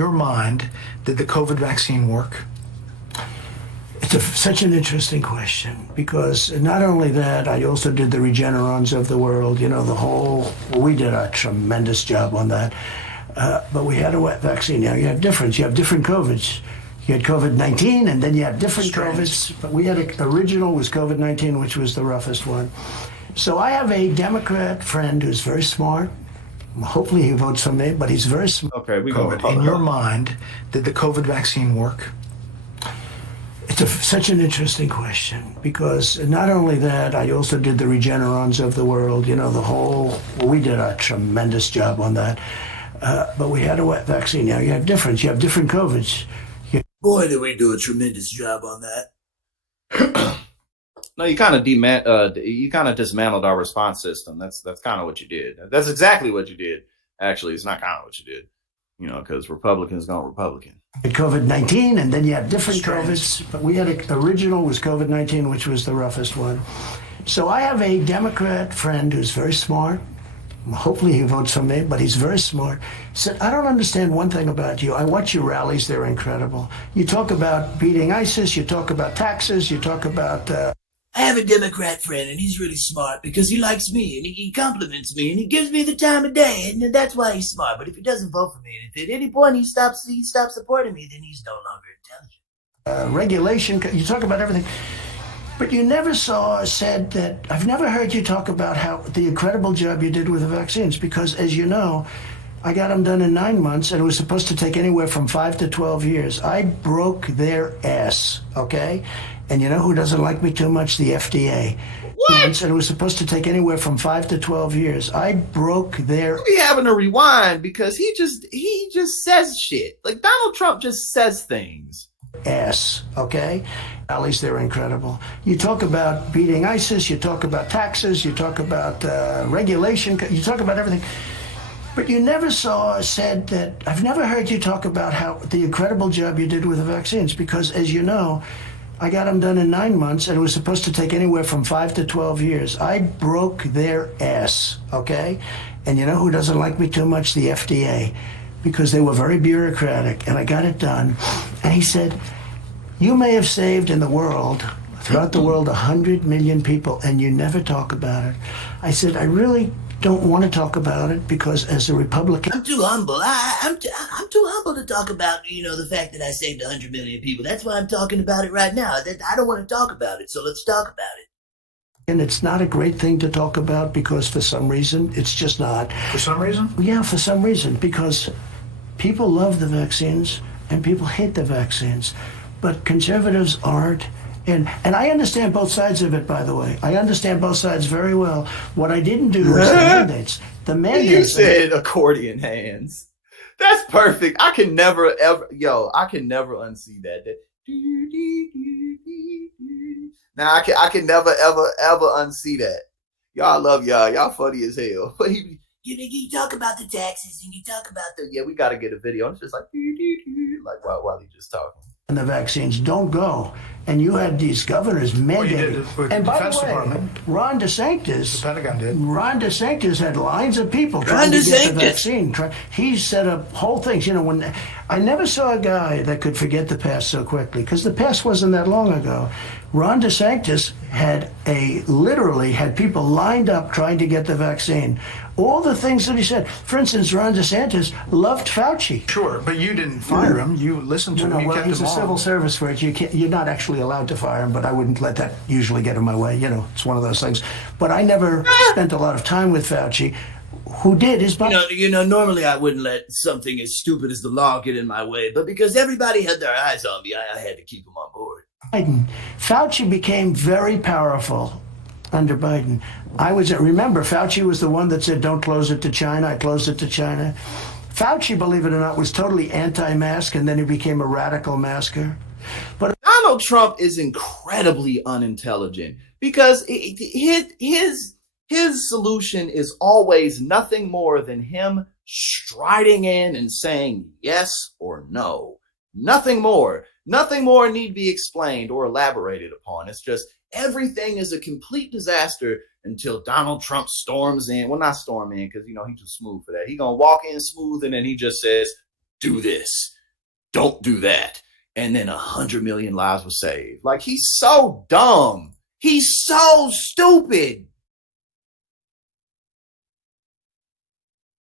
your mind, did the COVID vaccine work? Such an interesting question, because not only that, I also did the Regenerons of the world, we did a tremendous job on that. But we had a wet vaccine. Now you have different COVIDs. You had COVID-19 and then you have different COVIDs, but we had original was COVID-19, which was the roughest one. So I have a Democrat friend who's very smart. Hopefully he votes for me, but he's very smart. Okay, we go. In your mind, did the COVID vaccine work? Such an interesting question, because not only that, I also did the Regenerons of the world, we did a tremendous job on that. But we had a wet vaccine. Now you have different COVIDs. Boy, did we do a tremendous job on that. No, you kind of dismantled our response system. That's kind of what you did. That's exactly what you did. Actually, it's not kind of what you did. Because Republicans don't Republican. COVID-19, and then you have different COVIDs, but we had original was COVID-19, which was the roughest one. So I have a Democrat friend who's very smart. Hopefully he votes for me, but he's very smart. Said, I don't understand one thing about you. I watch your rallies, they're incredible. You talk about beating ISIS, you talk about taxes, you talk about... I have a Democrat friend, and he's really smart because he likes me, and he compliments me, and he gives me the time of day, and that's why he's smart. But if he doesn't vote for me, and if at any point he stops supporting me, then he's no longer intelligent. Regulation, you talk about everything. But you never said that, I've never heard you talk about how the incredible job you did with the vaccines, because as you know, I got them done in 9 months, and it was supposed to take anywhere from 5 to 12 years. I broke their ass, okay? And you know who doesn't like me too much? The FDA. What? And it was supposed to take anywhere from 5 to 12 years. I broke their... We having to rewind because he just says shit. Like Donald Trump just says things. Ass, okay? At least they're incredible. You talk about beating ISIS, you talk about taxes, you talk about regulation, you talk about everything. But you never said that, I've never heard you talk about how the incredible job you did with the vaccines, because as you know, I got them done in 9 months, and it was supposed to take anywhere from 5 to 12 years. I broke their ass, okay? And you know who doesn't like me too much? The FDA, because they were very bureaucratic, and I got it done. And he said, you may have saved in the world, throughout the world, 100 million people, and you never talk about it. I said, I really don't want to talk about it because as a Republican... I'm too humble. I'm too humble to talk about, the fact that I saved 100 million people. That's why I'm talking about it right now. I don't want to talk about it, so let's talk about it. And it's not a great thing to talk about because for some reason, it's just not. For some reason? Yeah, for some reason, because people love the vaccines and people hate the vaccines. But conservatives aren't. And I understand both sides of it, by the way. I understand both sides very well. What I didn't do was the mandates. The mandates. You said accordion hands. That's perfect. I can never unsee that. Now I can never ever unsee that. Y'all, I love y'all. Y'all funny as hell. You talk about the taxes and you talk about we got to get a video. It's just like while he just talking. And the vaccines don't go. And you had these governors mandating. And by the way, Ron DeSantis, the Pentagon did. Ron DeSantis had lines of people trying to get the vaccine. He set up whole things. When I never saw a guy that could forget the past so quickly, because the past wasn't that long ago. Ron DeSantis literally had people lined up trying to get the vaccine. All the things that he said. For instance, Ron DeSantis loved Fauci. Sure, but you didn't fire him. You listened to him. You kept he's him a civil service for it. You're not actually allowed to fire him, but I wouldn't let that usually get in my way. It's one of those things. But I never spent a lot of time with Fauci. Who did his... normally I wouldn't let something as stupid as the law get in my way, but because everybody had their eyes on me, I had to keep them on board. Biden. Fauci became very powerful under Biden. Remember, Fauci was the one that said, don't close it to China. I closed it to China. Fauci, believe it or not, was totally anti-mask, and then he became a radical masker. But Donald Trump is incredibly unintelligent because his solution is always nothing more than him striding in and saying yes or no. Nothing more. Nothing more need be explained or elaborated upon. It's just everything is a complete disaster until Donald Trump storms in. Well, not storm in because, he's too smooth for that. He's going to walk in smooth and then he just says, do this, don't do that. And then 100 million lives were saved. Like, he's so dumb. He's so stupid.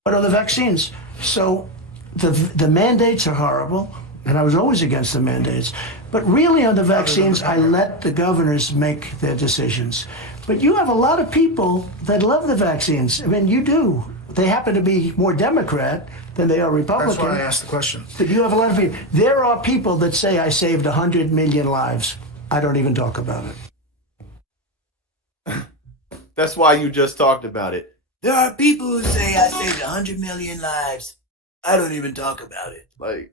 What are the vaccines? So the mandates are horrible, and I was always against the mandates. But really on the vaccines, I let the governors make their decisions. But you have a lot of people that love the vaccines. I mean, you do. They happen to be more Democrat than they are Republican. That's why I asked the question. But you have a lot of people. There are people that say I saved 100 million lives. I don't even talk about it. That's why you just talked about it. There are people who say I saved 100 million lives. I don't even talk about it. Like,